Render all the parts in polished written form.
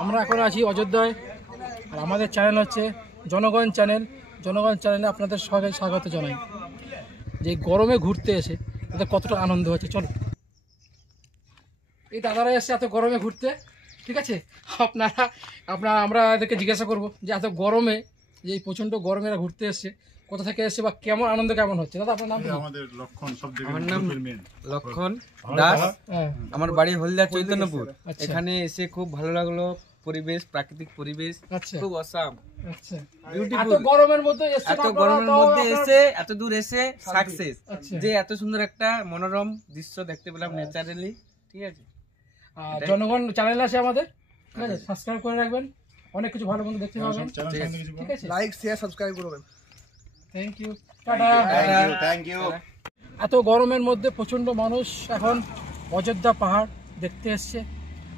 আমরা এখন আছি অযোধ্যায়, আর আমাদের চ্যানেল হচ্ছে জনগণ চ্যানেল। জনগণ চ্যানেলে আপনাদের সবাই স্বাগত জানাই। যে গরমে ঘুরতে এসে তাদের কতটা আনন্দ হচ্ছে। চলো, এই দাদারা এসছে এত গরমে ঘুরতে, ঠিক আছে? আমরা এদেরকে জিজ্ঞাসা করবো যে এত গরমে, যে এই প্রচণ্ড গরমে এরা ঘুরতে এসছে, কোথা থেকে এসছে বা কেমন আনন্দ কেমন হচ্ছে। দাদা আপনার নাম? আমার নাম লক্ষণ দাস। আমার বাড়ি হলদিয়া চৈতন্যপুর। এখানে এসে খুব ভালো লাগলো, পরিবেশ, প্রাকৃতিক পরিবেশ খুব অসাম। এত গরমের মধ্যে এসে এত দূর এসে সাকসেস, যে এত সুন্দর একটা মনোরম দৃশ্য দেখতে পেলাম ন্যাচারালি। ঠিক আছে, জনগণ চ্যানেল আছে আমাদের, ঠিক আছে? সাবস্ক্রাইব করে রাখবেন, অনেক কিছু ভালো মন্দ দেখতে পাবেন। ঠিক আছে, লাইক শেয়ার সাবস্ক্রাইব করবেন। থ্যাংক ইউ, টাটা। Thank you. এত গরমের মধ্যে প্রচণ্ড মানুষ এখন অযোধ্যা পাহাড় দেখতে এসছে।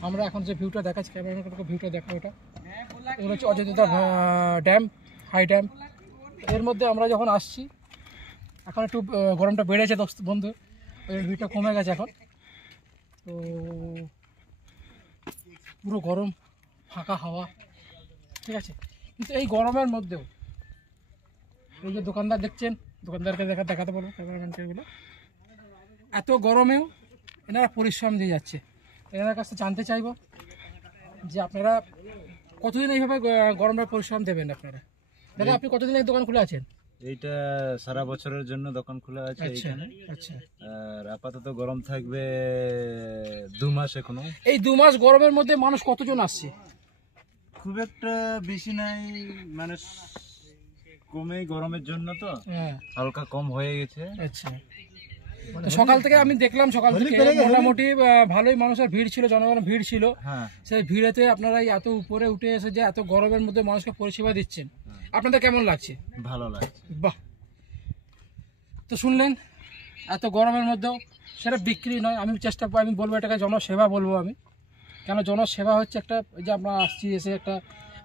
আমরা এখন যে ভিউটা দেখাচ্ছি, ক্যামেরাম্যানকে ভিউটা দেখা, ওটা এগুলো হচ্ছে অযোধ্যা ড্যাম, হাই ড্যাম। এর মধ্যে আমরা যখন আসছি, এখন একটু গরমটা বেড়েছে বন্ধু, ওই ভিউটা কমে গেছে এখন। তো পুরো গরম, ফাঁকা হাওয়া, ঠিক আছে? কিন্তু এই গরমের মধ্যেও এই যে দোকানদার দেখছেন, দোকানদারকে দেখাতে পারবো ক্যামেরাম্যানকে, এগুলো এত গরমেও এনারা পরিশ্রম দিয়ে যাচ্ছে। এনার কাছে জানতে চাইবো যে আপনারা কতদিন এইভাবে গরমের পরিশ্রম দেবেন আপনারা? দাদা, আপনি কতদিন এই দোকান খুলে আছেন? এইটা সারা বছরের জন্য দোকান খোলা আছে এইখানে। আচ্ছা, আর আপাতত গরম থাকবে 2 মাস এখনো। এই 2 মাস গরমের মধ্যে মানুষ কতজন আসছে? খুব একটা বেশি নাই, মানে কমে গরমের জন্য তো হালকা কম হয়ে গেছে। আচ্ছা, তো সকাল থেকে আমি দেখলাম, সকাল থেকে মোটামুটি ভালোই মানুষের ভিড় ছিল, জনগণের ভিড় ছিল। সেই ভিড়েতে আপনারা এত উপরে উঠে এসে যে এত গরমের মধ্যে মানুষকে পরিষেবা দিচ্ছেন, আপনাদের কেমন লাগছে? ভালো লাগছে। বাহ, তো শুনলেন, এত গরমের মধ্যেও সেটা বিক্রি নয়, আমি বলবো এটাকে জনসেবা বলবো আমি। কেন জনসেবা হচ্ছে একটা, এই যে আমরা আসছি এসে একটা,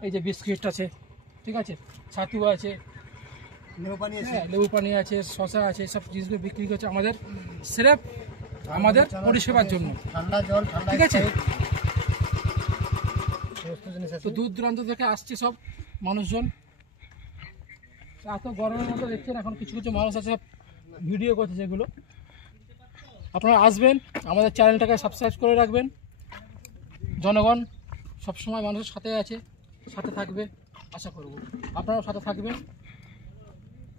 এই যে বিস্কিট আছে, ঠিক আছে, ছাতু আছে, লেবু পানি আছে, শশা আছে, সব জিনিসগুলো বিক্রি করছে আমাদের স্রেফ আমাদের পরিষেবার জন্য, ঠিক আছে? তো দূর দূরান্ত থেকে আসছে সব মানুষজন। এত গরমের মধ্যে দেখছেন এখন কিছু কিছু মানুষ আছে ভিডিও করছে, যেগুলো আপনারা আসবেন, আমাদের চ্যানেলটাকে সাবস্ক্রাইব করে রাখবেন। জনগণ সবসময় মানুষের সাথে আছে, সাথে থাকবে, আশা করব আপনারাও সাথে থাকবেন।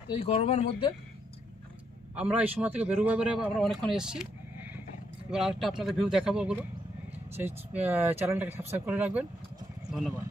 তো এই গরমের মধ্যে আমরা এই সময় থেকে বেরোবো, আমরা অনেকক্ষণ এসেছি। এবার আরেকটা আপনাদের ভিউ দেখাবো, ওগুলো সেই চ্যানেলটাকে সাবস্ক্রাইব করে রাখবেন। ধন্যবাদ।